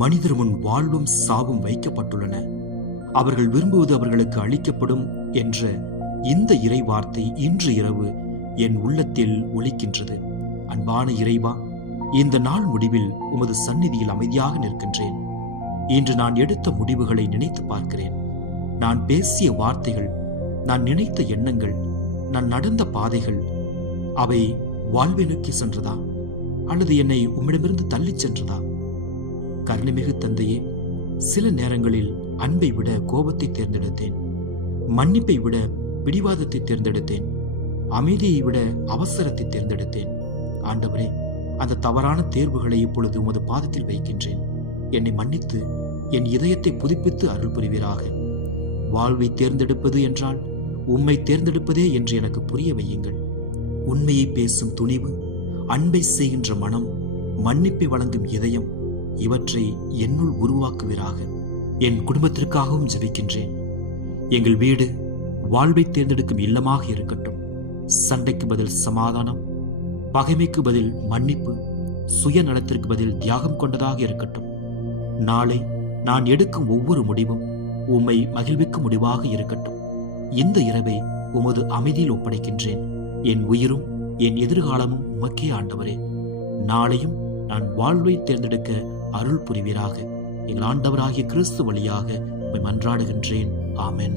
மனிதர் முன் வாழ்வும் சாவும் வைக்கப்பட்டுள்ளன. அவர்கள் விரும்புவது அவர்களுக்கு அளிக்கப்படும் என்ற இந்த இறை வார்த்தை இன்று இரவு என் உள்ளத்தில் ஒலிக்கின்றது. அன்பான இறைவா, இந்த நாள் முடிவில் உமது சந்நிதியில் அமைதியாக நிற்கின்றேன். இன்று நான் எடுத்த முடிவுகளை நினைத்து பார்க்கிறேன். நான் பேசிய வார்த்தைகள், நான் நினைத்த எண்ணங்கள், நான் நடந்த பாதைகள், அவை வாழ்வை நோக்கி சென்றதா அல்லது என்னை உம்மிடமிருந்து தள்ளிச் சென்றதா? கருணைமிகு தந்தையே, சில நேரங்களில் அன்பை விட கோபத்தை தேர்ந்தெடுத்தேன். மன்னிப்பை விட பிடிவாதத்தை தேர்ந்தெடுத்தேன். அமைதியை விட அவசரத்தை தேர்ந்தெடுத்தேன். ஆண்டவரே, அந்த தவறான தேர்வுகளை இப்பொழுது உமது பாதத்தில் வைக்கின்றேன். என்னை மன்னித்து என் இதயத்தை புதுப்பித்து அருள் புரிவீராக. வாழ்வை தேர்ந்தெடுப்பது என்றால் உம்மை தேர்ந்தெடுப்பதே என்று எனக்கு புரிய வையுங்கள். உண்மையை பேசும் துணிவு, அன்பை செய்கின்ற மனம், மன்னிப்பை வழங்கும் இதயம், இவற்றை என்னுள் உருவாக்குவீராக. என் குடும்பத்திற்காகவும் ஜெபிக்கின்றேன். எங்கள் வீடு வாழ்வை தேர்ந்தெடுக்கும் இல்லமாக இருக்கட்டும். சண்டைக்கு பதில் சமாதானம், பகைமைக்கு பதில் மன்னிப்பு, சுயநலத்திற்கு பதில் தியாகம் கொண்டதாக இருக்கட்டும். நாளை நான் எடுக்கும் ஒவ்வொரு முடிவும் உம்மை மகிழ்விக்கும் முடிவாக இருக்கட்டும். இந்த இரவை உமது அமைதியில் ஒப்படைக்கின்றேன். என் உயிரும் என் எதிர்காலமும் உமக்கே ஆண்டவரே. நாளையும் நான் வாழ்வை தேர்ந்தெடுக்க அருள் புரிவீராக. எங்கள் ஆண்டவராகிய கிறிஸ்து வழியாக உம்மை மன்றாடுகின்றேன். ஆமென்.